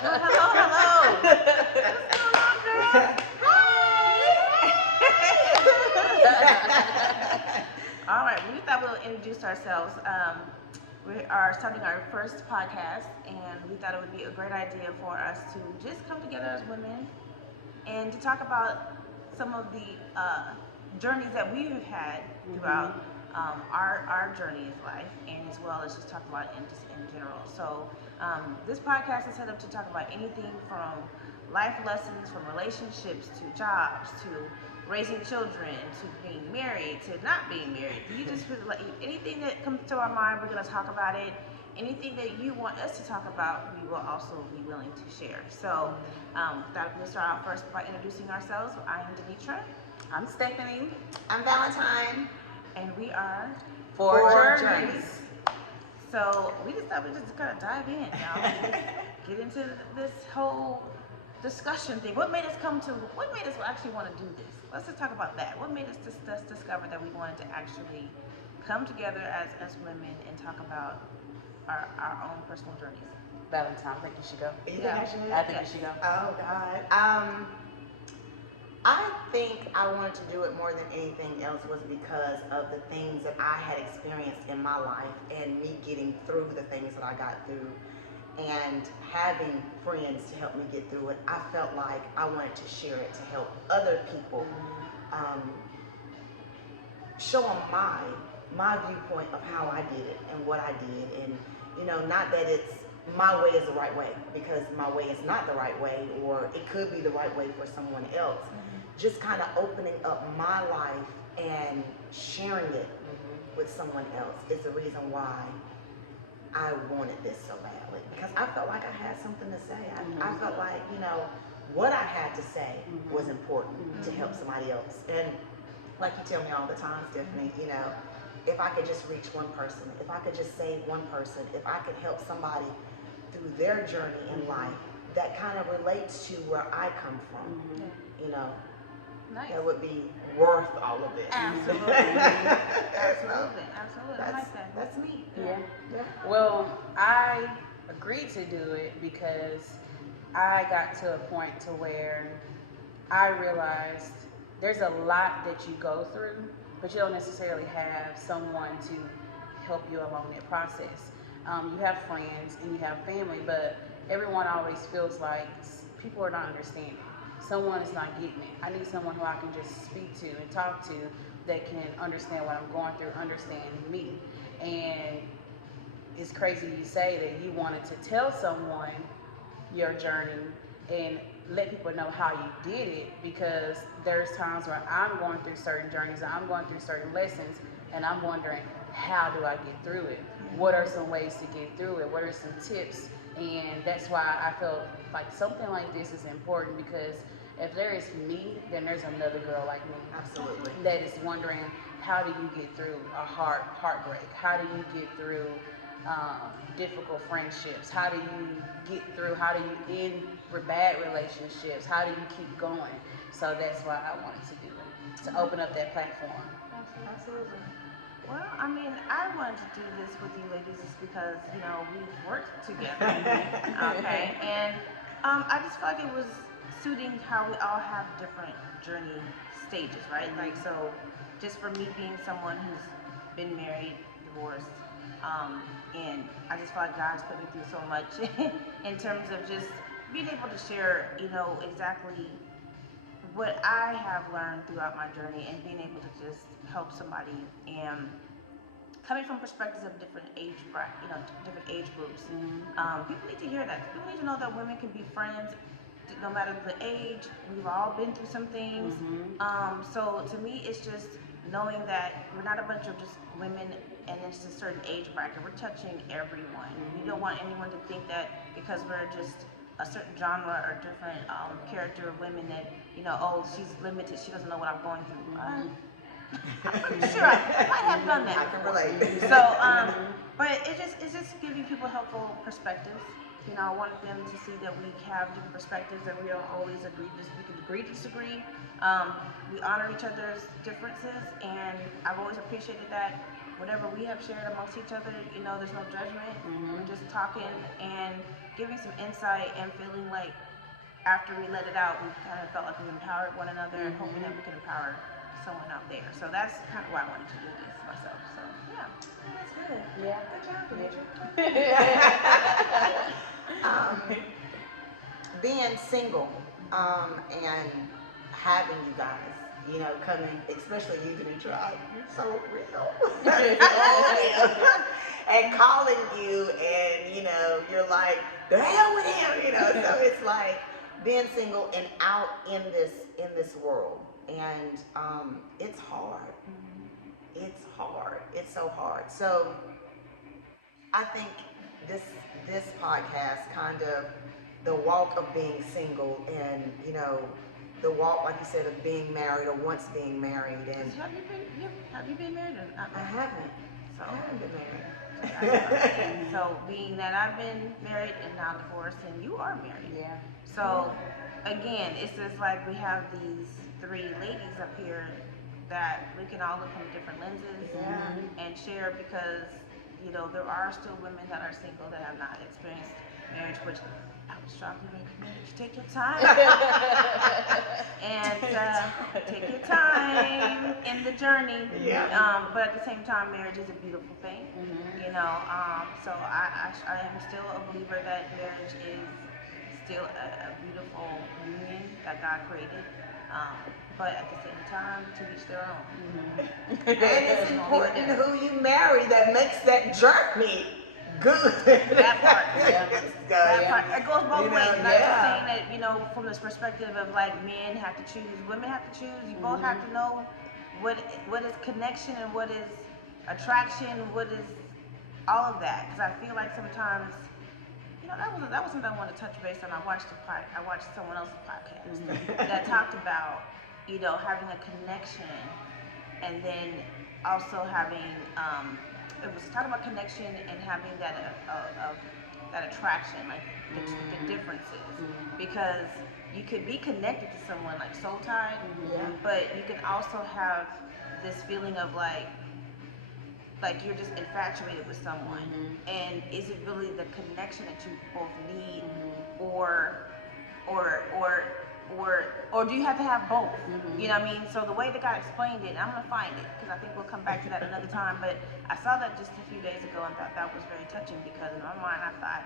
Hello. What's going on, girl? All right, we thought we'll introduce ourselves. We are starting our first podcast, and we thought it would be a great idea for us to just come together as women and to talk about some of the journeys that we have had throughout our journey in life, and as well as just talk about it just in general. So this podcast is set up to talk about anything from life lessons, from relationships to jobs to raising children to being married to not being married. You just feel like anything that comes to our mind, we're going to talk about it. Anything that you want us to talk about, we will also be willing to share. So we'll start out first by introducing ourselves. I am Denitra. I'm Stephanie. I'm Valentine. And we are For Journeys. So we just thought we'd just kind of dive in, y'all. Get into this whole discussion thing. What made us actually want to do this? Let's just talk about that. What made us discover that we wanted to actually come together as women and talk about our own personal journeys? Valentine, I think you should go. You think I should? I think you should go. Oh God. I think I wanted to do it more than anything else was because of the things that I had experienced in my life and me getting through the things that I got through and having friends to help me get through it. I felt like I wanted to share it to help other people show them my viewpoint of how I did it and what I did, and not that it's my way is the right way, because my way is not the right way, or it could be the right way for someone else. Just kind of opening up my life and sharing it with someone else is the reason why I wanted this so badly, because I felt like I had something to say. I felt like, what I had to say was important to help somebody else. And like you tell me all the time, Stephanie, if I could just reach one person, if I could just save one person, if I could help somebody through their journey in life that kind of relates to where I come from, Nice. that would be worth all of it. Absolutely. Absolutely. I like that. That's me. Yeah. Well, I agreed to do it because I got to a point to where I realized there's a lot that you go through, but you don't necessarily have someone to help you along that process. You have friends and you have family, but everyone always feels like people are not understanding. Someone is not getting it. I need someone who I can just speak to and talk to that can understand what I'm going through, understand me. And it's crazy you say that you wanted to tell someone your journey and let people know how you did it, because there's times where I'm going through certain journeys, I'm going through certain lessons, and I'm wondering, how do I get through it? What are some ways to get through it? What are some tips? And that's why I felt like something like this is important, because if there is me, then there's another girl like me. Absolutely. That is wondering, how do you get through a heartbreak? How do you get through difficult friendships? How do you get through? How do you end bad relationships? How do you keep going? So that's why I wanted to do it, to open up that platform. Absolutely. Well, I mean, I wanted to do this with you ladies just because, we've worked together. Okay. And I just felt like it was suiting how we all have different journey stages, right? Like, so just for me being someone who's been married, divorced, and I just felt like God's put me through so much in terms of just being able to share, exactly what I have learned throughout my journey and being able to just help somebody, and coming from perspectives of different age different age groups. People need to hear that. People need to know that women can be friends no matter the age. We've all been through some things. So to me, it's just knowing that we're not a bunch of just women and it's a certain age bracket. We're touching everyone. We don't want anyone to think that because we're just a certain genre or different character of women that, she's limited, she doesn't know what I'm going through. I'm pretty sure I might have done that. I can relate. So, but it's just giving people helpful perspectives. I wanted them to see that we have different perspectives, that we don't always agree. We can agree to disagree. We honor each other's differences, and I've always appreciated that. whatever we have shared amongst each other, there's no judgment. Mhm. We're just talking and giving some insight and feeling like after we let it out, we kind of felt like we empowered one another and hoping that we can empower someone out there. So that's kind of why I wanted to do this myself. So yeah. That's good. Yeah. Good job, Demetri. Yeah. Being single, and having you guys, coming, especially you, Demetri, you're so real. So real. And calling you, and you're like, the hell with him, So it's like being single and out in this world, and it's hard. It's hard. It's so hard. So I think this this podcast kind of the walk of being single, and the walk, like you said, of being married or once being married. And Have you been married or not I married? haven't. So I haven't been married. so being that I've been married and now divorced, and you are married. Yeah. So again, it's just like we have these three ladies up here that we can all look from different lenses and share, because there are still women that are single that have not experienced marriage, which I would strongly recommend you take your time and take your time in the journey. But at the same time, marriage is a beautiful thing. So I am still a believer that marriage is still a beautiful union that God created. But at the same time, to each their own. And it's important who you marry that makes that journey good. That part. That part. It goes both ways. Not just saying that, from this perspective of like men have to choose, women have to choose. You both have to know what is connection and what is attraction, what is all of that. Because I feel like sometimes, that was something I wanted to touch base on. I watched someone else's podcast that talked about, having a connection, and then also having it was talking about connection and having that attraction, like the differences, because you could be connected to someone like soul tied, but you can also have this feeling of like you're just infatuated with someone, and is it really the connection that you both need, or do you have to have both? You know what I mean? So the way that God explained it, and I'm gonna find it because I think we'll come back to that another time. But I saw that just a few days ago and thought that was very touching, because in my mind I thought,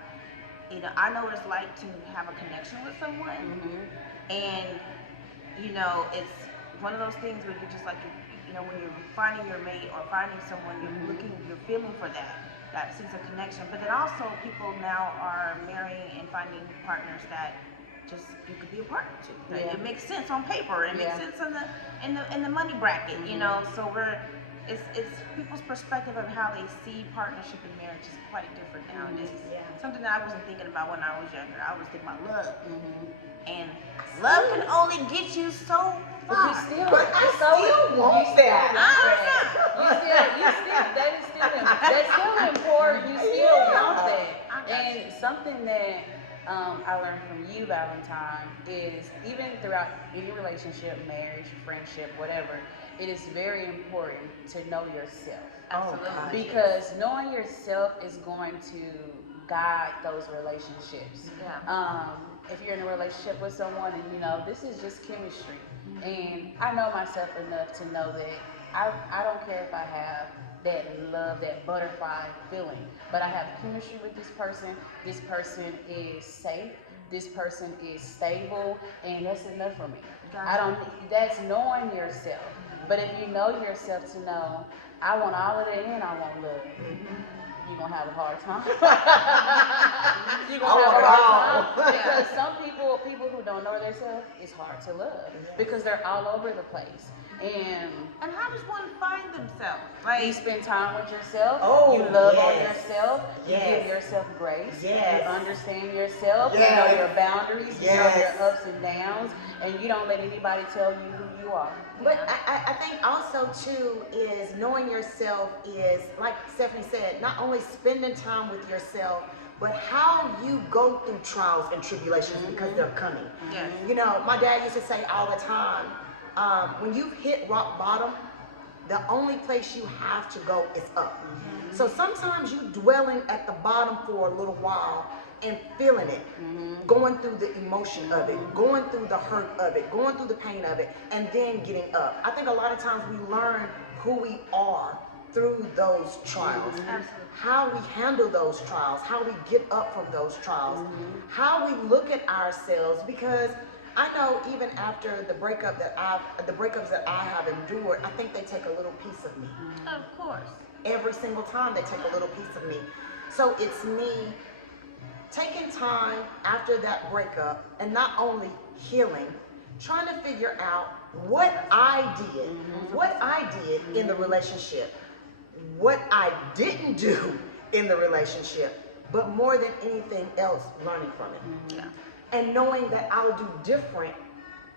I know what it's like to have a connection with someone, and it's one of those things where you're just like, when you're finding your mate or finding someone, you're feeling for that sense of connection. But then also people now are marrying and finding partners that just you could be a partner to. It makes sense on paper. It makes sense in the money bracket. So it's people's perspective of how they see partnership and marriage is quite different nowadays. Something that I wasn't thinking about when I was younger. I was thinking about love, and love can only get you so far. But I still want that. That's still important. You still want that. And something that I learned from you, Valentine, is even throughout any relationship, marriage, friendship, whatever, it is very important to know yourself. Absolutely. Because knowing yourself is going to guide those relationships. If you're in a relationship with someone and this is just chemistry, and I know myself enough to know that I don't care if I have that love, that butterfly feeling, but I have chemistry with this person is safe, this person is stable, and that's enough for me. That's knowing yourself. But if you know yourself to know, I want all of that and I want love, you're gonna have a hard time. You're gonna have a hard time. Because some people who don't know themselves, it's hard to love because they're all over the place. And how does one find themselves? You spend time with yourself. Oh, you love on yourself. You Yes. give yourself grace. Yes. You understand yourself. Yes. You know your boundaries. You know Yes. your ups and downs. And you don't let anybody tell you who you are. But I think also too is knowing yourself is, like Stephanie said, not only spending time with yourself, but how you go through trials and tribulations because they're coming. Yes. My dad used to say all the time, when you've hit rock bottom, The only place you have to go is up. Mhm. So sometimes you dwelling at the bottom for a little while and feeling it, Mhm. going through the emotion of it, Mhm. going through the hurt of it, going through the pain of it, and then getting up. I think a lot of times we learn who we are through those trials. Mhm. Absolutely. How we handle those trials, how we get up from those trials, Mhm. how we look at ourselves, because I know even after the breakups that I have endured, I think they take a little piece of me. Of course. Every single time they take a little piece of me. So it's me taking time after that breakup and not only healing, trying to figure out what I did, in the relationship, what I didn't do in the relationship, but more than anything else, learning from it. Yeah. And knowing that I'll do different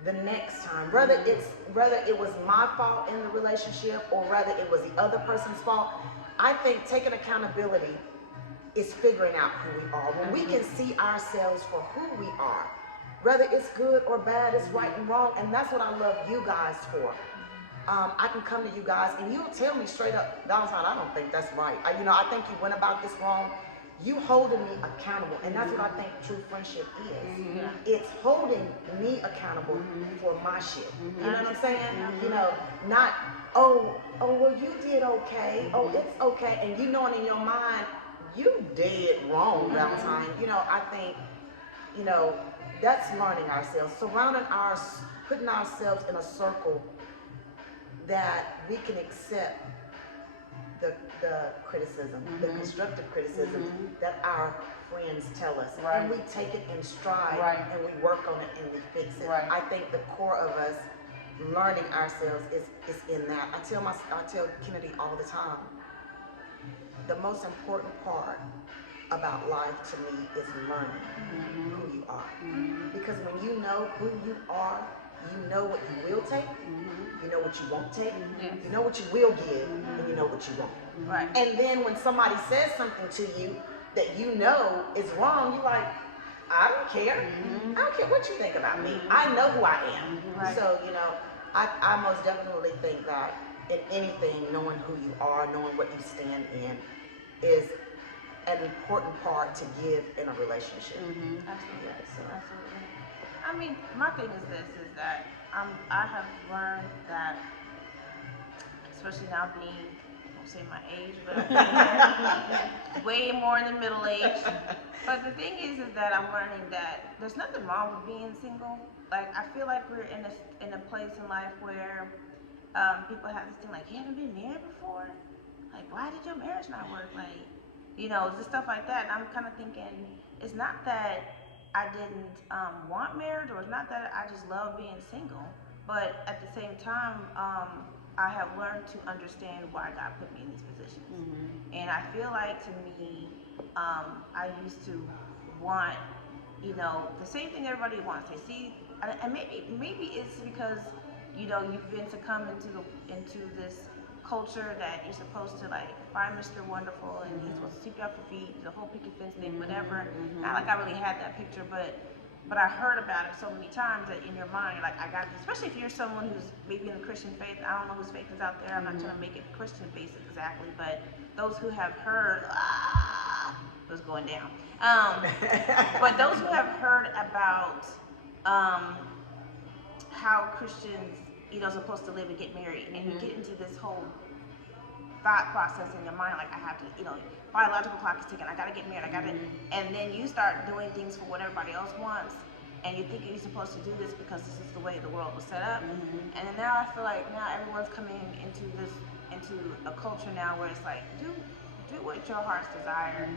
the next time. Whether it was my fault in the relationship or whether it was the other person's fault, I think taking accountability is figuring out who we are. When we can see ourselves for who we are, whether it's good or bad, it's right and wrong, and that's what I love you guys for. I can come to you guys and you'll tell me straight up, Valentine, I don't think that's right. I think you went about this wrong. You holding me accountable, and that's what I think true friendship is. Yeah. It's holding me accountable for my shit. You know what I'm saying? Mhm. You know, not well, you did okay. Oh, it's okay, and you knowing in your mind you did wrong, Valentine. I think you know that's learning ourselves, putting ourselves in a circle that we can accept the criticism, the constructive criticism that our friends tell us, Right. and we take it in stride, Right. and we work on it and we fix it. Right. I think the core of us learning ourselves is in that. I tell Kennedy all the time, the most important part about life to me is learning who you are. Because when you know who you are, you know what you will take, you know what you won't take, Yes. you know what you will give, and you know what you won't. Right. And then when somebody says something to you that you know is wrong, you're like, I don't care. I don't care what you think about me. I know who I am. Right. So, I most definitely think that in anything, knowing who you are, knowing what you stand in, is an important part to give in a relationship. Absolutely. Yeah, so. Absolutely. I mean, my thing is this: is that I have learned that, especially now being, I won't say my age, but I'm getting way more in the middle age. But the thing is that I'm learning that there's nothing wrong with being single. Like I feel like we're in a place in life where people have this thing like, you haven't been married before? Like, why did your marriage not work? Like, just stuff like that. And I'm kind of thinking, it's not that I didn't want marriage, or it's not that I just love being single, but at the same time, I have learned to understand why God put me in these positions. And I feel like to me, I used to want, the same thing everybody wants. They see, and maybe it's because you've been succumbed into this culture that you're supposed to like find Mr. Wonderful and he's supposed to sweep you off your feet, the whole picket fence thing, whatever. Not like I really had that picture, but I heard about it so many times that in your mind you're like, I got this. Especially if you're someone who's maybe in the Christian faith. I don't know whose faith is out there. I'm not trying to make it Christian faith exactly, but those who have heard, it was going down. But those who have heard about how Christians, supposed to live and get married, and you get into this whole thought process in your mind, like I have to, biological clock is ticking, I gotta get married, and then you start doing things for what everybody else wants, and you think you're supposed to do this because this is the way the world was set up, and then now I feel like now everyone's coming into a culture now where it's like, do what your heart's desire,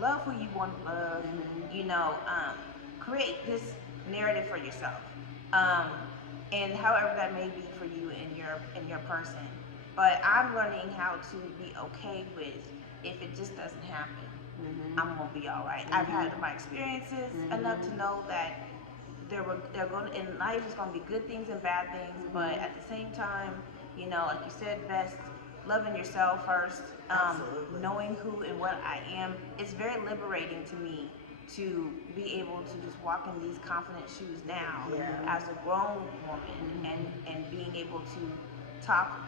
love who you want to love, create this narrative for yourself, and however that may be for you in your person. But I'm learning how to be okay with if it just doesn't happen. I'm gonna be all right. I've had my experiences enough to know that they're going in life is gonna be good things and bad things, but at the same time, like you said, best loving yourself first, knowing who and what I am. It's very liberating to me to be able to just walk in these confident shoes now as a grown woman, and being able to talk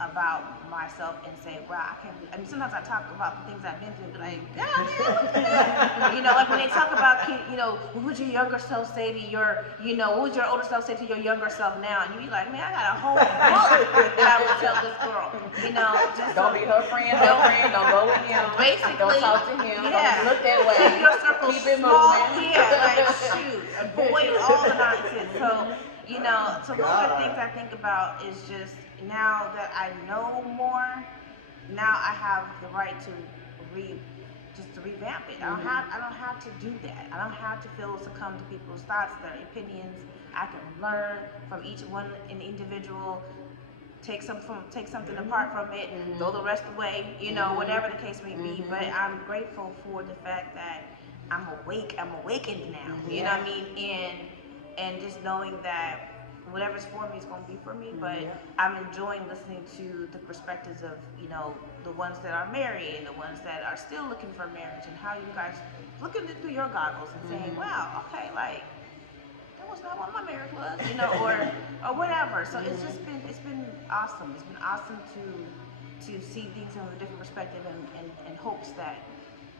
about myself and say, wow, I can't. I mean, sometimes I talk about the things I've been through, but like, God, man, look at this. You know, like when they talk about, you know, what would your younger self say to your, you know, what would your older self say to your younger self now? And you be like, man, I got a whole book that I would tell this girl. You know, just don't be her friend, don't go with him. Basically, don't talk to him. Yeah. Don't look that way. Keep your circle Keep it small. moving. Yeah, like shoot, avoid all the nonsense. So, you know, so those are things I think about. Is just now that I know more, now I have the right to revamp it. I don't have to do that. I don't have to feel succumb to people's thoughts, their opinions. I can learn from each one an individual. Take something apart from it, throw the rest away, you know, whatever the case may be. But I'm grateful for the fact that I'm awakened now. You know what I mean? And just knowing that whatever's for me is going to be for me. But I'm enjoying listening to the perspectives of, you know, the ones that are married and the ones that are still looking for marriage, and how you guys looking through your goggles and saying, wow, okay, like, that was not what my marriage was, you know, or whatever. So it's been awesome. It's been awesome to see things from a different perspective, and hopes that,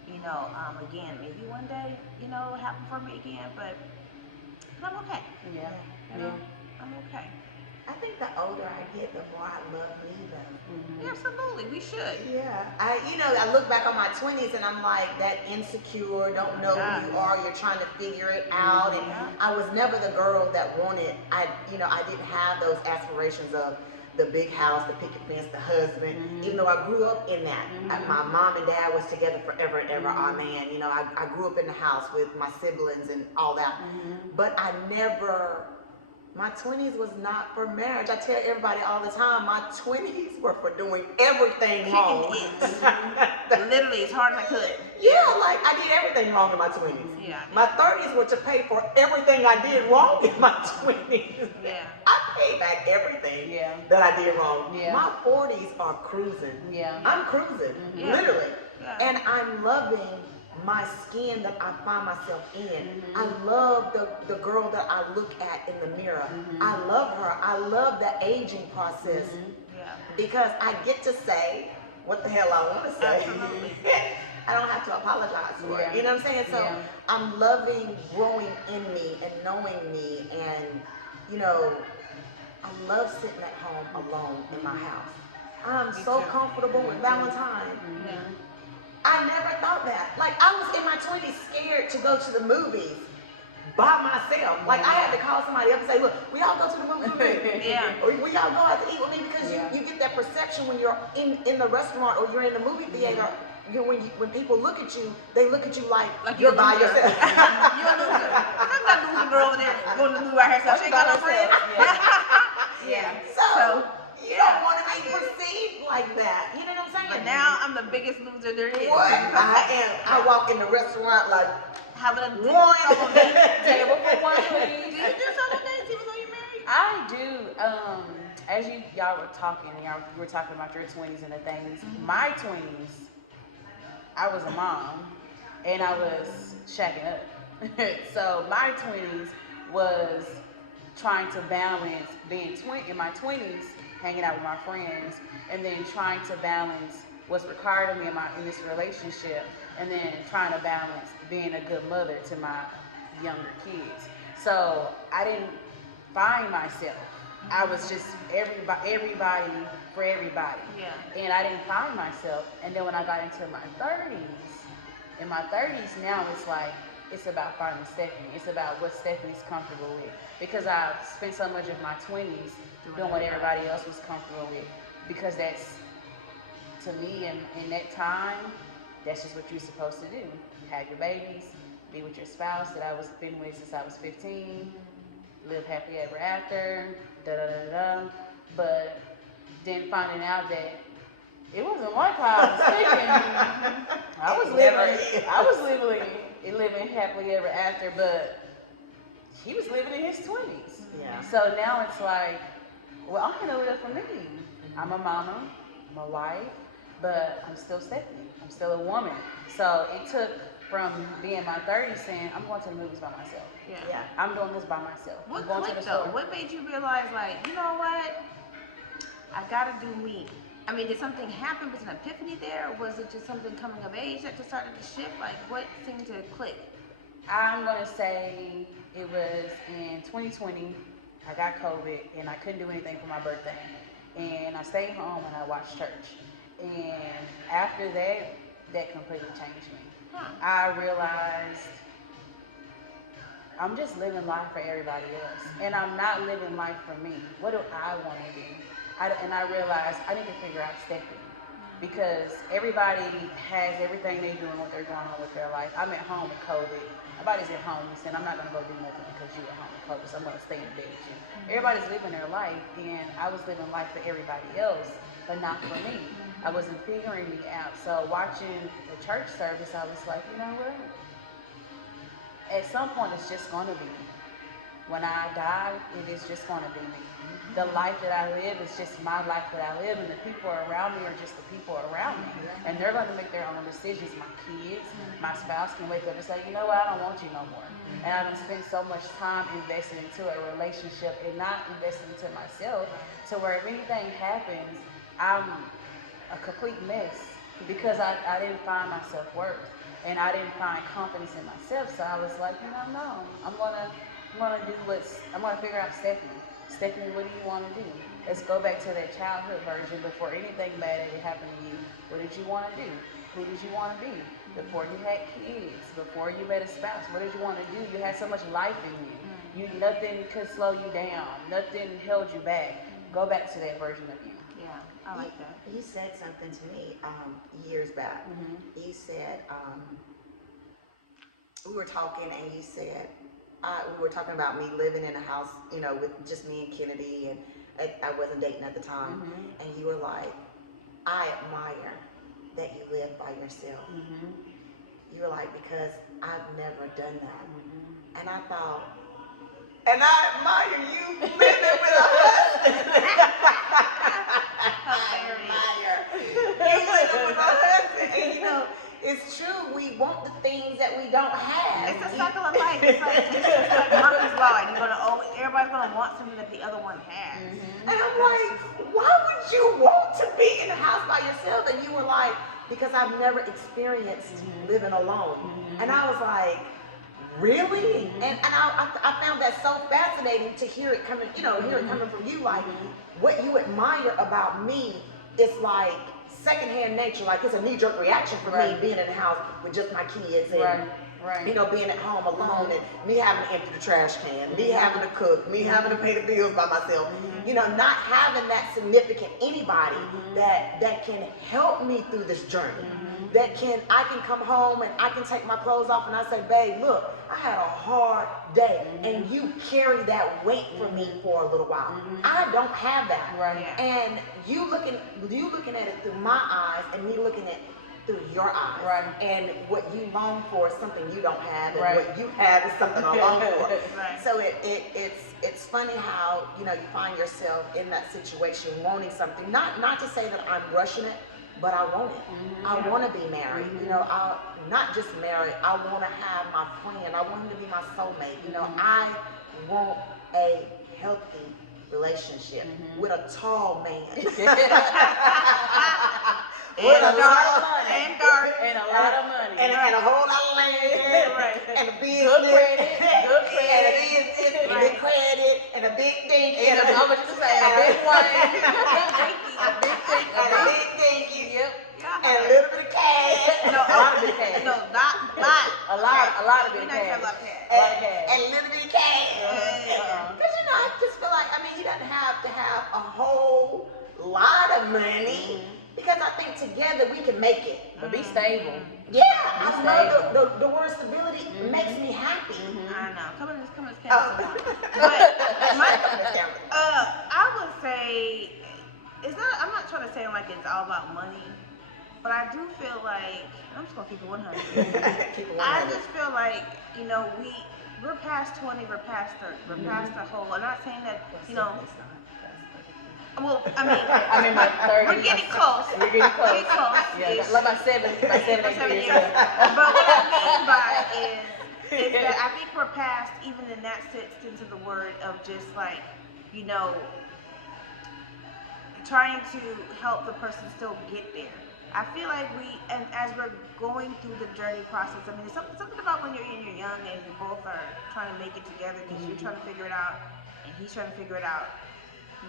you know, again, maybe one day, you know, it'll happen for me again, but I'm okay. Yeah. You know, I'm okay. I think the older I get, the more I love me, though. Yeah, absolutely, we should. Yeah, I look back on my 20s and I'm like that insecure, don't know who you are, you're trying to figure it out, and I was never the girl that wanted. I didn't have those aspirations of the big house, the picket fence, the husband. Even though I grew up in that, my mom and dad was together forever and ever. Amen. You know, I grew up in the house with my siblings and all that, but I never. My 20s was not for marriage. I tell everybody all the time, my 20s were for doing everything wrong. Literally as hard as I could. Yeah, like I did everything wrong in my 20s. Yeah. My 30s were to pay for everything I did wrong in my 20s. Yeah. I paid back everything that I did wrong. Yeah. My 40s are cruising. Yeah. I'm cruising, literally. And I'm loving my skin that I find myself in. I love the girl that I look at in the mirror. I love her. I love the aging process because I get to say what the hell I want to say. I don't have to apologize for it. You know what I'm saying? So I'm loving growing in me and knowing me, and you know, I love sitting at home alone in my house. I'm so comfortable with Valentine. I never thought that. Like, I was in my 20s scared to go to the movies by myself. Like, I had to call somebody up and say, look, we all go to the movies with me. Or we all go out to eat with me, because you get that perception when you're in the restaurant or you're in the movie theater. When people look at you, they look at you like you're by yourself. You're a loser. I'm not a loser girl over there going to the movie by herself. She ain't got no friends. So you don't want to be perceived like that. You know what I'm saying? But now I'm the biggest loser there is. What? I am. I walk in the restaurant like having a one table for one, please. Do you do solo dates even though you're married? I do. As y'all were talking, and y'all were talking about your 20s and the things. My 20s, I was a mom, and I was shacking up. So my 20s was trying to balance being in my 20s, hanging out with my friends, and then trying to balance what's required of me in this relationship, and then trying to balance being a good mother to my younger kids. So I didn't find myself. I was just everybody for everybody. And I didn't find myself. And then when I got into my 30s, in my 30s now it's about finding Stephanie. It's about what Stephanie's comfortable with. Because I've spent so much of my 20s doing what everybody else was comfortable with. Because that's, to me, in that time, that's just what you're supposed to do. Have your babies, be with your spouse that I was been with since I was 15, live happily ever after, But then finding out that it wasn't like how I was thinking. I was living happily ever after, but he was living in his 20s. So now it's like, well, I'm gonna live for me. I'm a mama, I'm a wife, but I'm still Stephanie. I'm still a woman. So it took from being in my 30s saying, I'm going to the movies by myself. I'm doing this by myself. What I'm going clicked to the store. though? What made you realize, like, you know what? I gotta do me. I mean, did something happen? Was an epiphany there? Or was it just something coming of age that just started to shift? Like, what seemed to click? I'm gonna say it was in 2020. I got COVID and I couldn't do anything for my birthday. And I stayed home and I watched church. And after that, that completely changed me. Huh. I realized I'm just living life for everybody else, and I'm not living life for me. What do I want to do? And I realized I need to figure out stepping because everybody has everything they doing, what they're going on with their life. I'm at home with COVID. Nobody's at home and saying I'm not gonna go do nothing because you're at home with COVID, so I'm gonna stay in bed with you. Everybody's living their life, and I was living life for everybody else, but not for me. I wasn't figuring me out. So watching the church service, I was like, you know what? At some point it's just going to be me. When I die, it is just going to be me. The life that I live is just my life that I live, and the people around me are just the people around me. And they're going to make their own decisions. My kids, my spouse can wake up and say, you know what, I don't want you no more. And I don't spend so much time investing into a relationship and not investing into myself to where if anything happens, I'm a complete mess because I didn't find my self-worth and I didn't find confidence in myself. So I was like, you know, no, I'm gonna figure out Stephanie. Stephanie, what do you want to do? Let's go back to that childhood version before anything bad ever happened to you. What did you want to do? Who did you want to be? Before you had kids, before you met a spouse, what did you want to do? You had so much life in you. Nothing could slow you down. Nothing held you back. Go back to that version of you. Yeah, I like that. You said something to me years back. You said, we were talking and you said, we were talking about me living in a house, you know, with just me and Kennedy, and I wasn't dating at the time. And you were like, I admire that you live by yourself. You were like, because I've never done that. And I thought, and I admire you living with a husband. I admire you living with a husband. And you know, it's true, we want the things that we don't have. It's a cycle of life. It's just like Murphy's Law. Everybody's gonna want something that the other one has. And I'm like, why would you want to be in a house by yourself? And you were like, because I've never experienced living alone. And I was like, really? And I found that so fascinating to hear it coming, you know, hear it coming from you. Like, what you admire about me is like secondhand nature. Like, it's a knee-jerk reaction for me being in the house with just my kids and you know, being at home alone and me having to empty the trash can, me having to cook, me having to pay the bills by myself. You know, not having that significant anybody that can help me through this journey. I can come home and I can take my clothes off and I say, babe, look, I had a hard day, and you carry that weight for me for a little while. I don't have that. And you looking at it through my eyes and me looking at it through your eyes. And what you long for is something you don't have, and what you have is something I long for. So it's funny how, you know, you find yourself in that situation wanting something. Not to say that I'm rushing it, but I want it. I want to be married. You know, not just married. I want to have my friend. I want him to be my soulmate. You know, I want a healthy relationship with a tall man. With a lot of money. And a lot of money. And a whole lot of land. And a business. Good credit. And a business. And big credit. And a big dinky. And a big wife. A big dinky. Yep. And a little bit of cash. No, a lot of bit of cash. No, not a lot of bit of cash. And a little bit of cash. Because, you know, I just feel like, I mean, he doesn't have to have a whole lot of money. Because I think together we can make it. But be stable. Yeah, I love the word stability. Makes me happy. I know. Come on, this camera. But I would say it's not. I'm not trying to say like it's all about money, but I do feel like I'm just gonna keep it 100. I just feel like, you know, we're past 20, we're past 30, we're past the whole. I'm not saying that, you know. Well, I mean, I'm in my 30s. We're getting close. We're getting close. We're close. Yeah, like my 7 years. But what I mean by is that I think we're past, even in that sense of the word, of just like, you know, trying to help the person still get there. I feel like and as we're going through the journey process, I mean, it's something about when you're young and you both are trying to make it together because you're trying to figure it out and he's trying to figure it out.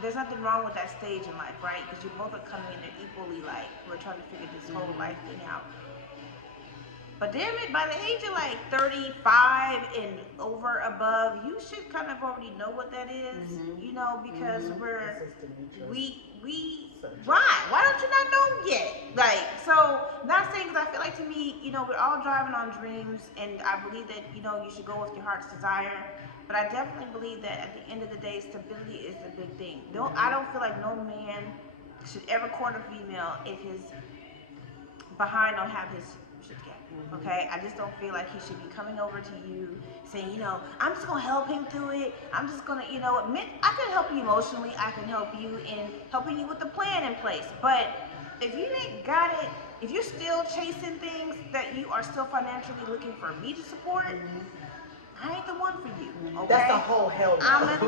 There's nothing wrong with that stage in life, right? Because you both are coming in there equally, like, we're trying to figure this whole life thing out. But damn it, by the age of like 35 and over above, you should kind of already know what that is, you know, because why don't you not know yet? Like, so not saying, because I feel like, to me, you know, we're all driving on dreams, and I believe that, you know, you should go with your heart's desire. But I definitely believe that at the end of the day, stability is the big thing. I don't feel like no man should ever court a female if his behind don't have his shit together. Okay, I just don't feel like he should be coming over to you saying, you know, I'm just gonna help him through it. I'm just gonna, you know, admit I can help you emotionally. I can help you in helping you with the plan in place. But if you ain't got it, if you're still chasing things that you are still financially looking for me to support, I ain't the one for you. Okay, that's the whole hell. I'm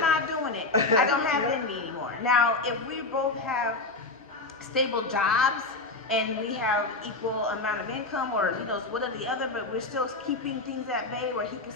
not doing it. I don't have it in me anymore. Now, if we both have stable jobs and we have equal amount of income, or, you know, one or the other, but we're still keeping things at bay where he can